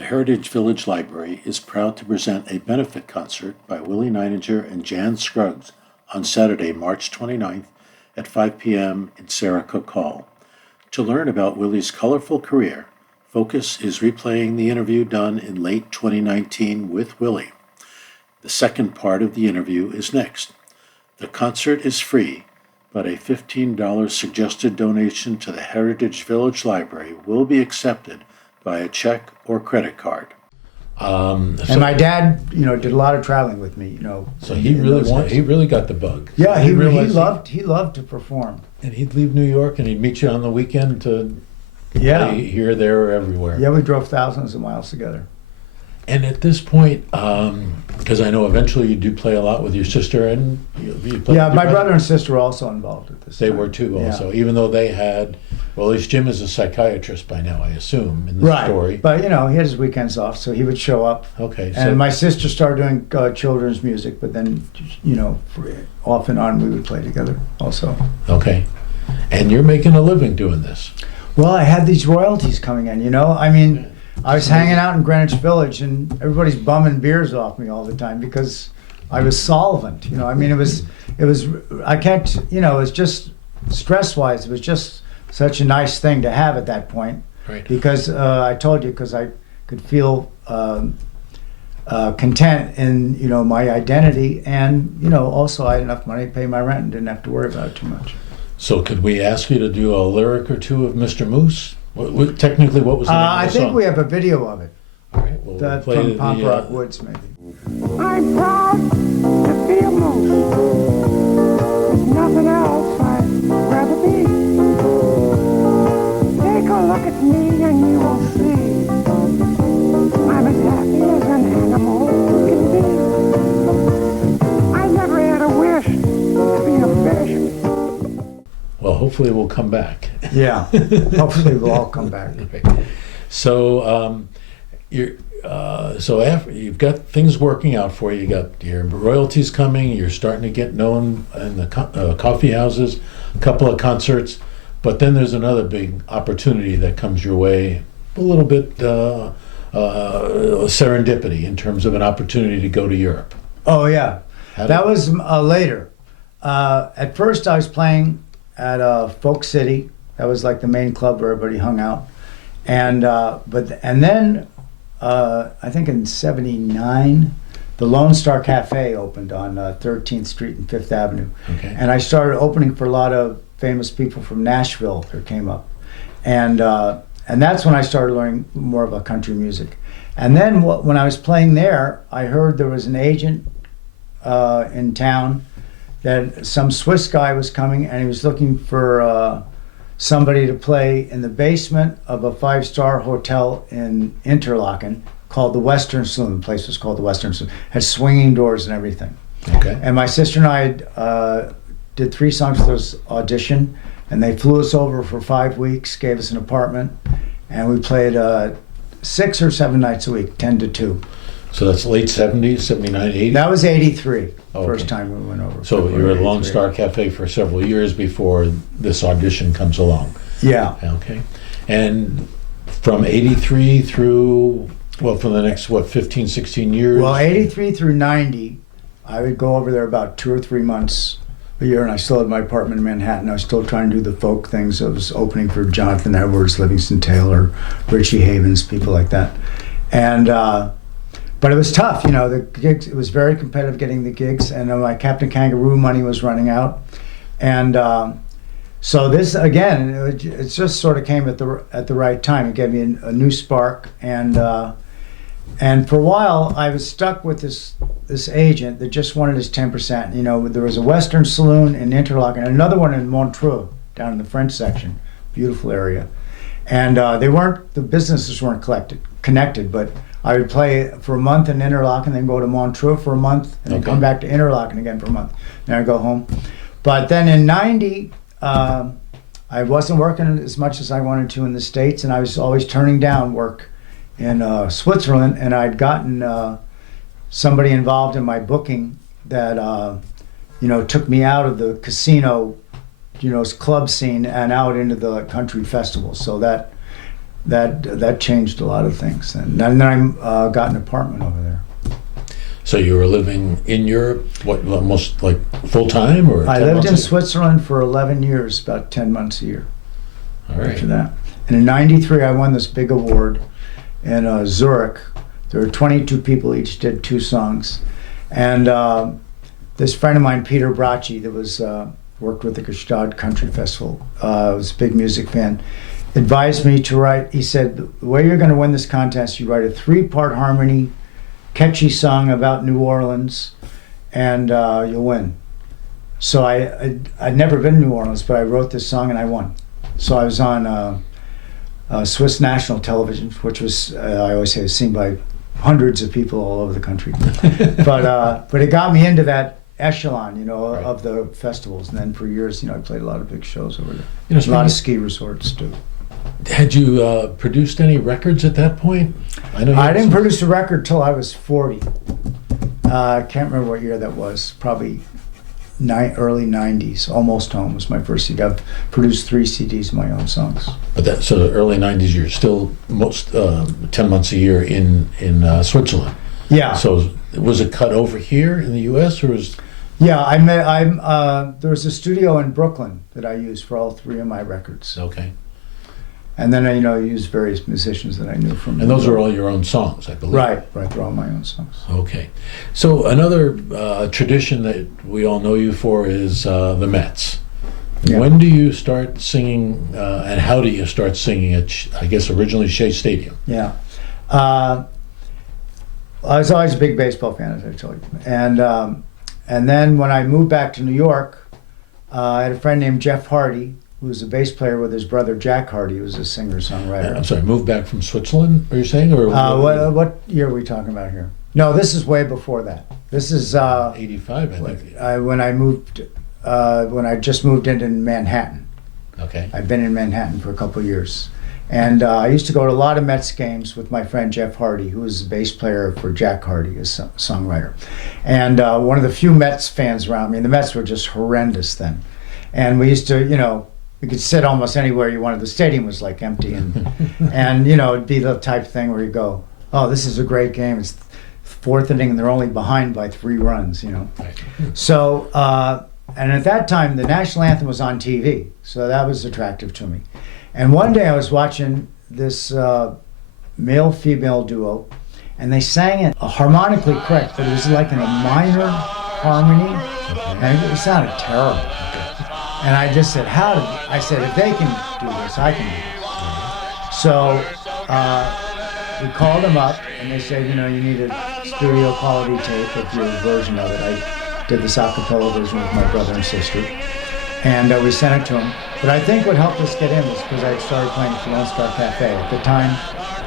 The Heritage Village Library is proud to present a benefit concert by WIllie Nininger and Jan Scruggs on Saturday, March 29th at 5 p.m. in Sarah Cook Hall. To learn about Willie's colorful career, Focus is replaying the interview done in late 2019 with Willie. The second part of the interview is next. The concert is free, but a $15 suggested donation to the Heritage Village Library will be accepted by a check or credit card. And my dad, did a lot of traveling with me, So he really got the bug. Yeah, he loved to perform. And he'd leave New York and he'd meet you on the weekend to play here, there, or everywhere. Yeah, we drove thousands of miles together. And at this point, because I know eventually you do play a lot with your sister, and you play. Yeah, my brother and sister were also involved at this. They time. were too, also. Yeah. Even though they had, well, at least Jim is a psychiatrist by now, I assume, in the story. But he had his weekends off, so he would show up. Okay. And my sister started doing children's music, but then, off and on we would play together also. Okay. And you're making a living doing this. Well, I had these royalties coming in, I was hanging out in Greenwich Village and everybody's bumming beers off me all the time because I was solvent. It was I can't, it was just stress-wise, it was just such a nice thing to have at that point. Right. Because I told you, because I could feel content in, my identity, and, also I had enough money to pay my rent and didn't have to worry about it too much. So could we ask you to do a lyric or two of Mr. Moose? Technically, what was the name of the I song? think we have a video of it. All right, well, we'll play from Pop Rock Woods, maybe. I'm proud to be a moose. There's nothing else I'd rather be. Take a look at me and you will see I'm as happy as an animal can be. I never had a wish to be a fish. Well, hopefully we'll come back. Yeah, hopefully we'll all come back. Right. So so after you've got things working out for you, you got your royalties coming, you're starting to get known in the coffee houses, a couple of concerts, but then there's another big opportunity that comes your way, a little bit serendipity in terms of an opportunity to go to Europe. Oh yeah, that was later. At first I was playing at Folk City. That was like the main club where everybody hung out. And then I think in '79, the Lone Star Cafe opened on 13th Street and 5th Avenue. Okay. And I started opening for a lot of famous people from Nashville that came up. And that's when I started learning more about country music. And then when I was playing there, I heard there was an agent in town that some Swiss guy was coming and he was looking for somebody to play in the basement of a 5-star hotel in Interlaken called the Western Saloon. The place was called the Western Saloon. Had swinging doors and everything. Okay. And my sister and I did 3 songs for this audition, and they flew us over for 5 weeks, gave us an apartment, and we played 6 or 7 nights a week, 10 to 2. So that's late 70s, 79, 80? That was 83, Okay. first time we went over. So you were at Lone 83. Star Cafe for several years before this audition comes along. Yeah. Okay. And from 83 through, well, for the next, 15, 16 years? Well, 83 through 90, I would go over there about 2 or 3 months a year, and I still had my apartment in Manhattan. I was still trying to do the folk things. I was opening for Jonathan Edwards, Livingston Taylor, Richie Havens, people like that. And but it was tough, the gigs, it was very competitive getting the gigs, and my Captain Kangaroo money was running out. And so this, again, it just sort of came at the right time. It gave me a new spark, and for a while I was stuck with this agent that just wanted his 10%. There was a Western Saloon in Interlaken and another one in Montreux, down in the French section, beautiful area. And the businesses weren't connected, but I would play for a month in Interlaken, then go to Montreux for a month, and then come back to Interlaken again for a month. Then I'd go home. But then in 90, I wasn't working as much as I wanted to in the States, and I was always turning down work in Switzerland, and I'd gotten somebody involved in my booking that took me out of the casino, club scene and out into the country festivals. So that that changed a lot of things. And then I got an apartment over there. So you were living in Europe, what, almost like full time, or I 10 lived months in a- Switzerland for 11 years, about 10 months a year All right. after that. And in '93, I won this big award in Zurich. There were 22 people, each did 2 songs. And this friend of mine, Peter Bracci, that was worked with the Gstaad Country Festival, was a big music fan, advised me to write. He said, the way you're going to win this contest, you write a 3-part harmony, catchy song about New Orleans, and you'll win. So I'd never been to New Orleans, but I wrote this song and I won. So I was on Swiss national television, which was, I always say, seen by hundreds of people all over the country. But it got me into that echelon, Right. of the festivals. And then for years, I played a lot of big shows over there. You know, A lot of speaking- ski resorts too. Had you produced any records at that point? I know you I had didn't some- produce a record till I was 40. I can't remember what year that was. Probably early 90s. Almost Home was my first CD. I've produced 3 CDs of my own songs. But that, so the early '90s, you're still most 10 months a year in Switzerland. Yeah. So was it cut over here in the U.S. or was? Yeah, there was a studio in Brooklyn that I used for all 3 of my records. Okay. And then I used various musicians that I knew from. And those are all your own songs, I believe. Right, they're all my own songs. Okay. So another tradition that we all know you for is the Mets. Yeah. When do you start singing, and how do you start singing at, I guess, originally Shea Stadium? Yeah. I was always a big baseball fan, as I told you. And then when I moved back to New York, I had a friend named Jeff Hardy, who was a bass player with his brother Jack Hardy, who was a singer-songwriter. I'm sorry, moved back from Switzerland, are you saying? Or What year are we talking about here? No, this is way before that. This is 85, I think. when I moved, when I just moved into Manhattan. Okay. I've been in Manhattan for a couple of years. And I used to go to a lot of Mets games with my friend Jeff Hardy, who was the bass player for Jack Hardy, a songwriter. And one of the few Mets fans around me, and the Mets were just horrendous then. And we used to, we could sit almost anywhere you wanted. The stadium was like empty. And it'd be the type of thing where you go, oh, this is a great game. It's 4th inning and they're only behind by 3 runs, Right. So, and at that time, the national anthem was on TV. So that was attractive to me. And one day I was watching this male-female duo, and they sang it harmonically correct, but it was like in a minor harmony, and it sounded terrible. And I just said, I said, if they can do this, I can do this. So we called them up, and they said, you need a studio quality tape of your version of it. I did this a cappella version with my brother and sister, and we sent it to them. But I think what helped us get in was because I had started playing at the Lone Star Cafe. At the time,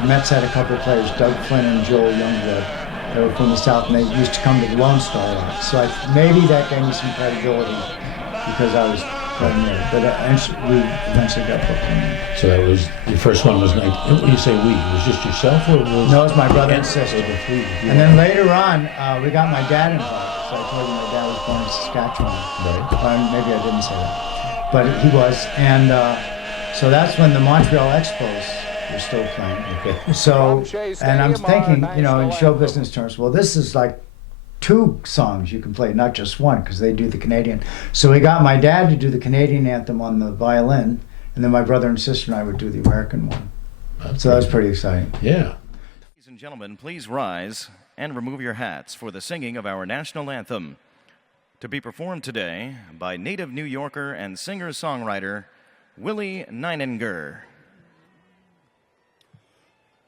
the Mets had a couple of players, Doug Flynn and Joel Youngblood. They were from the South, and they used to come to the Lone Star a lot. So maybe that gave me some credibility because I was playing there. But we eventually got booked in there. So that was, your first one was, you say we, it was just yourself or was? No, it was my brother and sister. The 3 of you. And then later on, we got my dad involved. So I told you my dad was born in Saskatchewan. Right. Maybe I didn't say that, but he was. And so that's when the Montreal Expos were still playing. Okay. So, and I'm thinking, in show business terms, well, this is like 2 songs you can play, not just one, because they do the Canadian. So we got my dad to do the Canadian anthem on the violin, and then my brother and sister and I would do the American one. So that was pretty exciting. Yeah. Ladies and gentlemen, please rise and remove your hats for the singing of our national anthem, to be performed today by native New Yorker and singer-songwriter WIllie Nininger.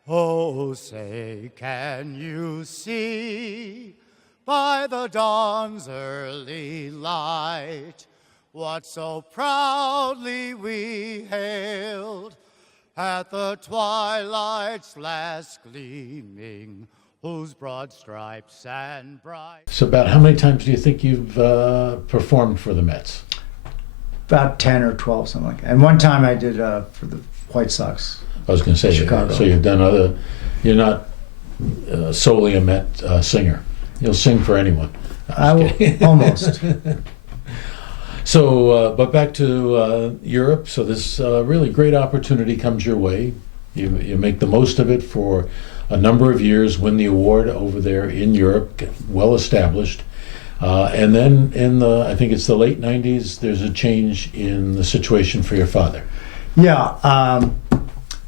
Oh, say, can you see by the dawn's early light what so proudly we hailed at the twilight's last gleaming, whose broad stripes and bright... So about how many times do you think you've performed for the Mets? About 10 or 12, something like that. And one time I did for the White Sox. I was going to say, Chicago. so you've done you're not solely a Met singer. You'll sing for anyone. I will, almost. So, but back to Europe. So this really great opportunity comes your way You make the most of it for a number of years, win the award over there in Europe, get well established. And then in I think it's the late 90s, there's a change in the situation for your father. Yeah.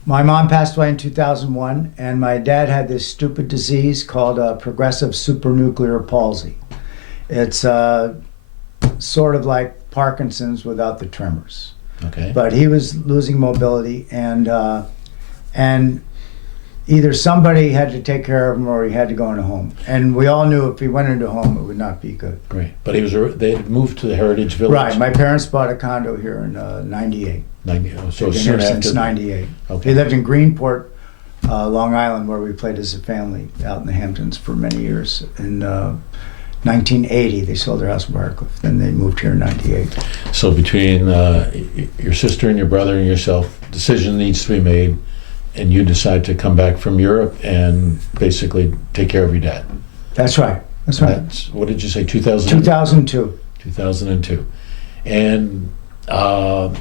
My mom passed away in 2001, and my dad had this stupid disease called progressive supranuclear palsy. It's sort of like Parkinson's without the tremors. Okay. But he was losing mobility, and either somebody had to take care of him or he had to go into a home. And we all knew if he went into a home, it would not be good. Right. But they had moved to the Heritage Village. Right. My parents bought a condo here in 98. 90, so They've been soon here after. since 98. Okay. They lived in Greenport, Long Island, where we played as a family out in the Hamptons for many years. In 1980, they sold their house in Barcliff. Then they moved here in 98. So between your sister and your brother and yourself, decision needs to be made, and you decide to come back from Europe and basically take care of your dad. That's right. That's right. What did you say, 2000? 2002. 2002. And I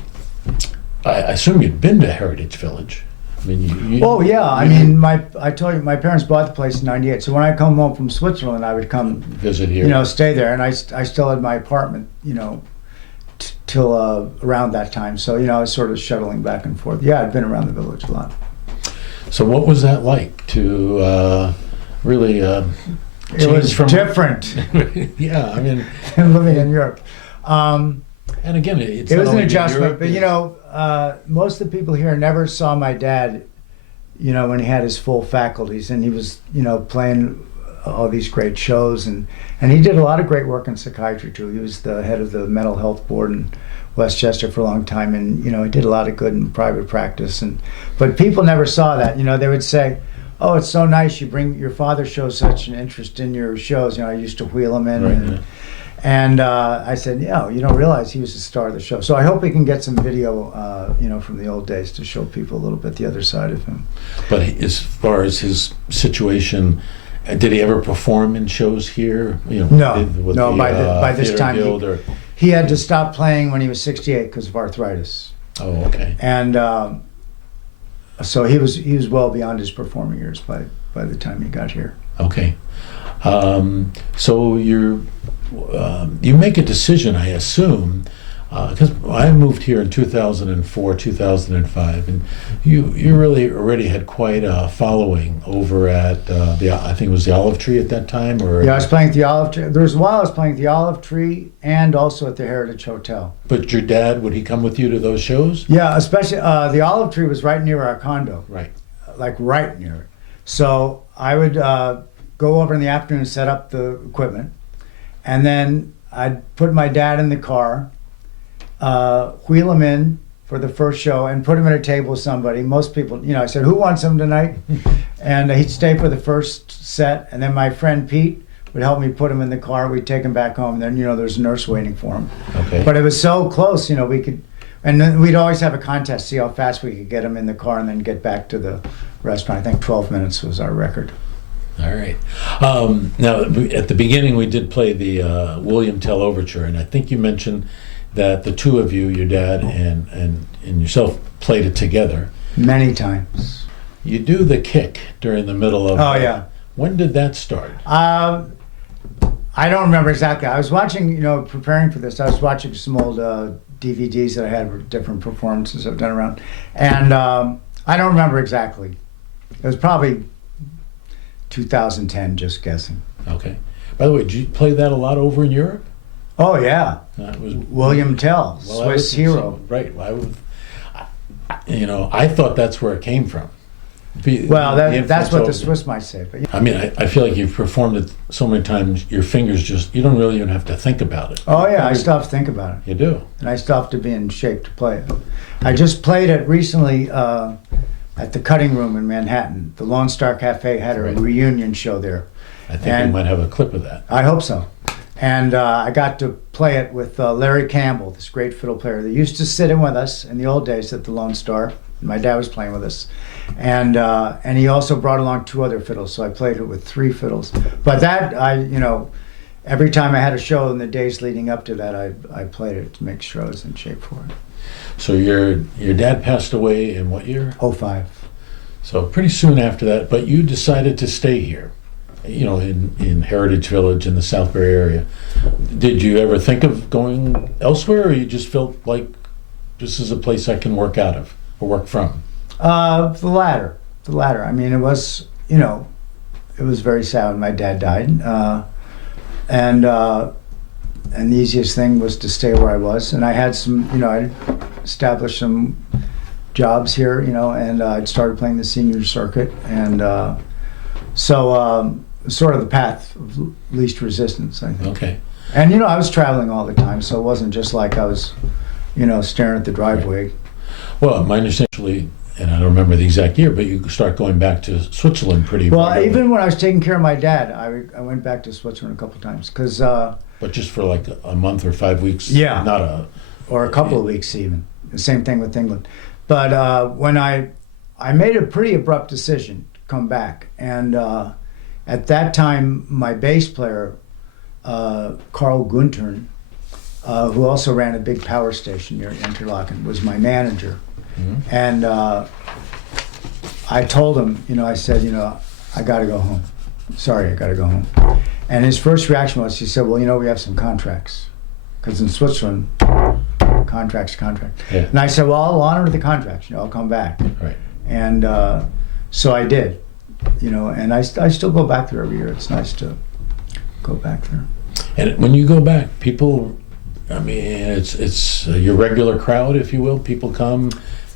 assume you'd been to Heritage Village. I mean, Oh yeah, I mean, I told you my parents bought the place in '98. So when I come home from Switzerland, I would come, visit here. stay there, and I still had my apartment, till around that time. So I was sort of shuttling back and forth. Yeah, I'd been around the village a lot. So what was that like to really It change was from different Yeah, I mean, than living in Europe. and again, it's It not was an only adjustment, Europe, but most of the people here never saw my dad, when he had his full faculties, and he was, playing all these great shows, and he did a lot of great work in psychiatry too. He was the head of the mental health board in Westchester for a long time, and he did a lot of good in private practice, but people never saw that. They would say, "Oh, it's so nice your father shows such an interest in your shows." I used to wheel him in. Right, and, yeah. And I said, you don't realize he was the star of the show. So I hope we can get some video, from the old days to show people a little bit the other side of him. But as far as his situation, did he ever perform in shows here? No. By this Theater time, Guild or? he had to stop playing when he was 68 because of arthritis. Oh, okay. And so he was well beyond his performing years by the time he got here. Okay. So you make a decision, I assume, because I moved here in 2004, 2005, and you really already had quite a following over at I think it was the Olive Tree at that time, or Yeah, I was playing at the Olive Tree. There was a while I was playing at the Olive Tree and also at the Heritage Hotel. But your dad, would he come with you to those shows? Yeah, especially the Olive Tree was right near our condo. Right. Like right near it. So I would go over in the afternoon and set up the equipment, and then I'd put my dad in the car, wheel him in for the first show, and put him at a table with somebody. Most people, I said, "Who wants him tonight?" And he'd stay for the first set, and then my friend Pete would help me put him in the car. We'd take him back home. Then there's a nurse waiting for him. Okay. But it was so close, we could. And then we'd always have a contest, see how fast we could get him in the car and then get back to the restaurant. I think 12 minutes was our record. All right. Now, at the beginning, we did play the William Tell Overture, and I think you mentioned that the two of you, your dad and yourself, played it together. Many times. You do the kick during the middle of. Oh, yeah. When did that start? I don't remember exactly. I was watching, preparing for this, I was watching some old DVDs that I had with different performances I've done around. And I don't remember exactly. It was probably 2010, just guessing. Okay. By the way, did you play that a lot over in Europe? Oh, yeah. It was William Tell, well, Swiss hero. Right. I thought that's where it came from. Well, that's what the over. Swiss might say. But yeah. I mean, I feel like you've performed it so many times, your fingers you don't really even have to think about it. Oh, yeah, I still have to think about it. You do. And I still have to be in shape to play it. I just played it recently at the Cutting Room in Manhattan. The Lone Star Cafe had a Right. reunion show there. I think we might have a clip of that. I hope so. And I got to play it with Larry Campbell, this great fiddle player that used to sit in with us in the old days at the Lone Star. My dad was playing with us. And he also brought along two other fiddles, so I played it with three fiddles. But that, every time I had a show in the days leading up to that, I played it to make sure I was in shape for it. So your dad passed away in what year? 05. So pretty soon after that, but you decided to stay here, in Heritage Village in the Southbury area. Did you ever think of going elsewhere, or you just felt like this is a place I can work out of or work from? The latter. The latter. I mean, it was, it was very sad when my dad died. And the easiest thing was to stay where I was. And I had some, I established some jobs here, and I'd started playing the senior circuit. And so sort of the path of least resistance, I think. Okay. And, I was traveling all the time, so it wasn't just like I was, staring at the driveway. Well, my understanding, and I don't remember the exact year, but you start going back to Switzerland pretty Well, regularly. even when I was taking care of my dad, I went back to Switzerland a couple times, because But just for like a month or 5 weeks? Yeah. Or a couple of weeks even. The same thing with England. But when I made a pretty abrupt decision to come back, and at that time my bass player, Carl Guntern, who also ran a big power station near Interlaken, was my manager. Mm-hmm. And I told him, I said, I got to go home. Sorry, I got to go home. And his first reaction was, he said, well, we have some contracts. Because in Switzerland, contract. Yeah. And I said, well, I'll honor the contracts, I'll come back. Right. And so I did, and I still go back there every year. It's nice to go back there. And when you go back, people, I mean, it's your regular crowd, if you will. People come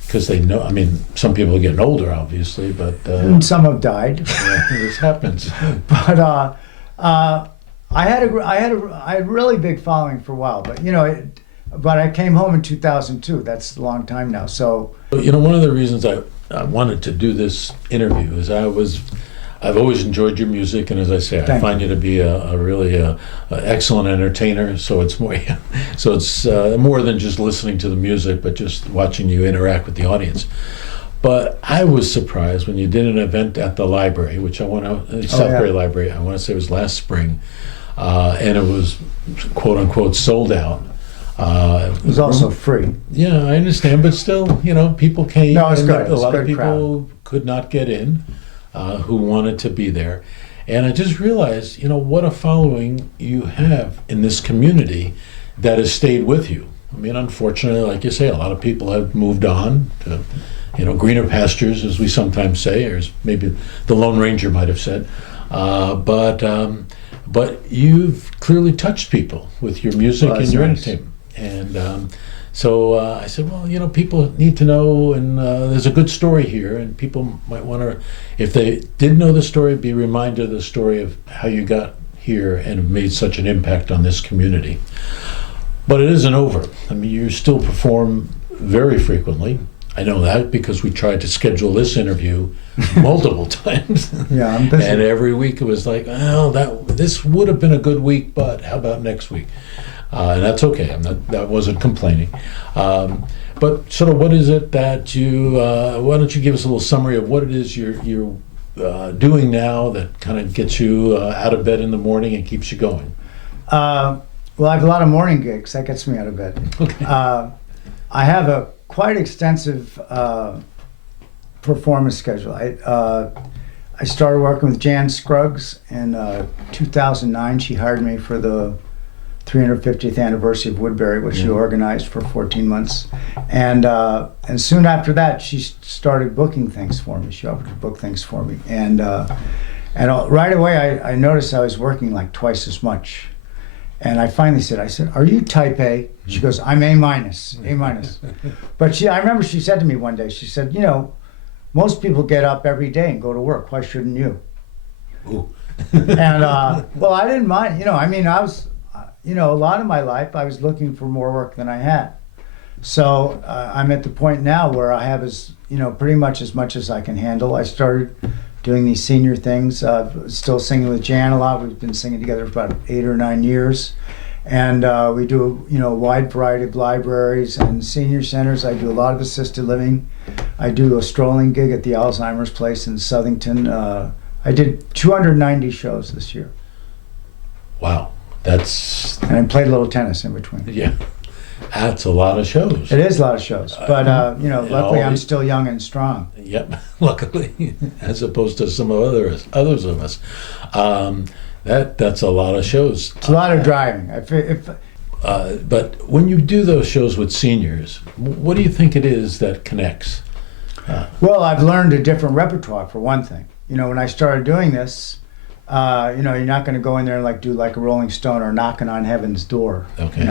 because they know. I mean, some people are getting older, obviously, but And some have died. this happens. But I had a really big following for a while. But but I came home in 2002. That's a long time now. So One of the reasons I wanted to do this interview is I've always enjoyed your music, and as I say, I find you to be a really excellent entertainer. So it's more, more than just listening to the music, but just watching you interact with the audience. But I was surprised when you did an event at the library, which Southbury Library. I want to say it was last spring, and it was quote unquote sold out. it was also free. Yeah, I understand, but still, people came. No, it's good. A lot of good people could not get in, who wanted to be there, and I just realized, what a following you have in this community that has stayed with you. I mean, unfortunately, like you say, a lot of people have moved on to, greener pastures, as we sometimes say, or as maybe the Lone Ranger might have said. But you've clearly touched people with your music and your entertainment. And so I said, well, people need to know, and there's a good story here, and people might want to, if they did know the story, be reminded of the story of how you got here and have made such an impact on this community. But it isn't over. I mean, you still perform very frequently. I know that because we tried to schedule this interview multiple times. Yeah, I'm busy. And every week it was like, well, this would have been a good week, but how about next week? And that's okay. That wasn't complaining. But sort of, what is it that you? Why don't you give us a little summary of what it is you're doing now that kind of gets you out of bed in the morning and keeps you going? Well, I have a lot of morning gigs. That gets me out of bed. Okay. I have a quite extensive performance schedule. I started working with Jan Scruggs in 2009. She hired me for the 350th anniversary of Woodbury, which she organized for 14 months. And soon after that, she started booking things for me. She offered to book things for me. And right away, I noticed I was working like twice as much. And I finally said, are you type A? She goes, I'm A minus. But I remember she said to me one day, she said, most people get up every day and go to work. Why shouldn't you? Ooh. And, well, I didn't mind. I was, a lot of my life, I was looking for more work than I had. So I'm at the point now where I have pretty much as I can handle. I started doing these senior things, still singing with Jan a lot. We've been singing together for about 8 or 9 years. And we do, a wide variety of libraries and senior centers. I do a lot of assisted living. I do a strolling gig at the Alzheimer's Place in Southington. I did 290 shows this year. Wow. And I played a little tennis in between. Yeah. That's a lot of shows. It is a lot of shows, but luckily I'm always- still young and strong. Yep, luckily, as opposed to some of others of us. That's a lot of shows. It's a lot of driving. If But when you do those shows with seniors, what do you think it is that connects? Well, I've learned a different repertoire for one thing. When I started doing this, you're not going to go in there and do like a Rolling Stone or knocking on heaven's door. Okay.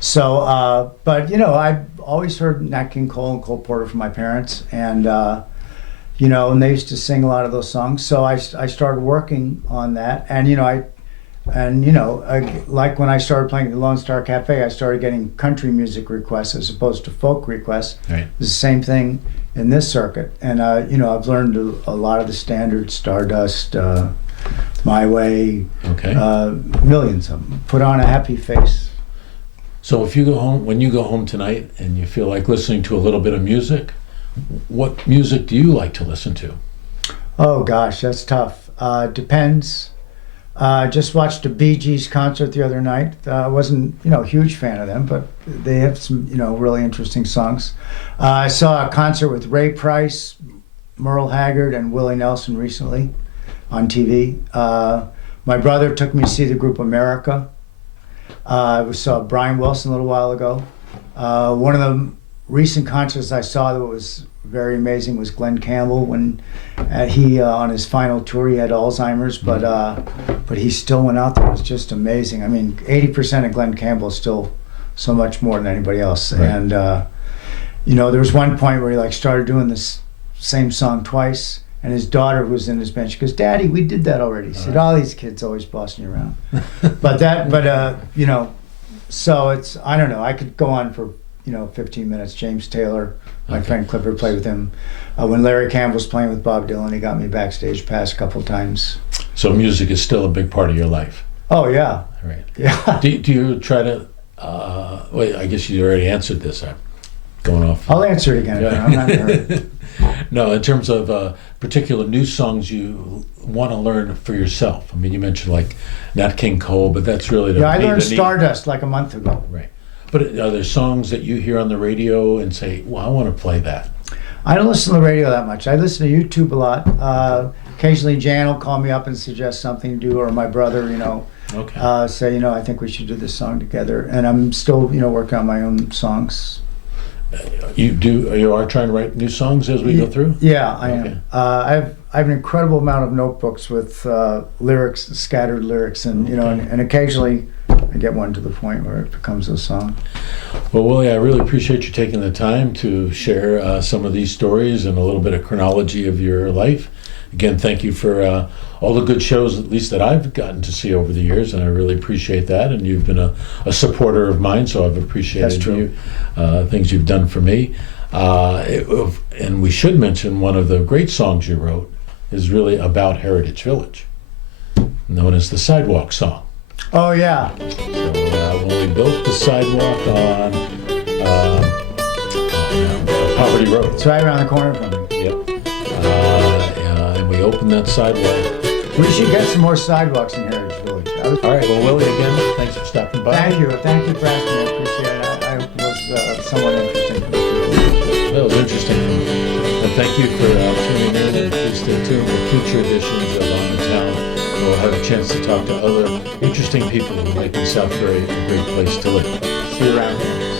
So, but I've always heard Nat King Cole and Cole Porter from my parents, and and they used to sing a lot of those songs. So I started working on that, and like when I started playing at the Lone Star Cafe, I started getting country music requests as opposed to folk requests. Right. It's the same thing in this circuit, and I've learned a lot of the standards, Stardust, My Way, Okay. Millions of them. Put on a Happy Face. So if you go home, when you go home tonight and you feel like listening to a little bit of music, what music do you like to listen to? Oh gosh, that's tough. Depends. Just watched a Bee Gees concert the other night. I wasn't, a huge fan of them, but they have some, really interesting songs. I saw a concert with Ray Price, Merle Haggard, and Willie Nelson recently on TV. My brother took me to see the group America. We saw Brian Wilson a little while ago. One of the recent concerts I saw that was very amazing was Glenn Campbell when he on his final tour he had Alzheimer's, but he still went out there. It was just amazing. I mean, 80% of Glenn Campbell is still so much more than anybody else. Right. And there was one point where he started doing this same song twice, and his daughter was in his band. She goes, "Daddy, we did that already." He said, "All these kids always bossing you around." So it's, I don't know. I could go on for 15 minutes. James Taylor, my friend Clifford played with him. When Larry Campbell was playing with Bob Dylan, he got me backstage pass a couple times. So music is still a big part of your life. Oh yeah, Right. yeah. Do you try to, wait, I guess you already answered this. I'm going off. I'll answer it again. I'm not in a hurry. No, in terms of particular new songs you want to learn for yourself. I mean, you mentioned like Nat King Cole, but that's really the Yeah, I learned the need- Stardust like a month ago. Right. But are there songs that you hear on the radio and say, well, I want to play that? I don't listen to the radio that much. I listen to YouTube a lot. Occasionally Jan will call me up and suggest something to do, or my brother, Okay. say, I think we should do this song together. And I'm still, working on my own songs. You are trying to write new songs as we go through? Yeah, I Okay. am. I have an incredible amount of notebooks with lyrics, scattered lyrics, and and occasionally I get one to the point where it becomes a song. Well, Willie, I really appreciate you taking the time to share some of these stories and a little bit of chronology of your life. Again, thank you for all the good shows, at least that I've gotten to see over the years, and I really appreciate that. And you've been a supporter of mine, so I've appreciated That's true. things you've done for me. And we should mention one of the great songs you wrote is really about Heritage Village, known as the Sidewalk Song. Oh yeah. So when we built the sidewalk on Poverty Road. It's right around the corner from me. Yep. And we opened that sidewalk. We should get some more sidewalks in Heritage Village. All right. Well, Willie, again, thanks for stopping by. Thank you for asking. I appreciate it. I was somewhat interesting. That was interesting. And thank you for tuning in. And please stay tuned with future editions of On the Town. We'll have a chance to talk to other interesting people who are making Southbury a great place to live. See you around here.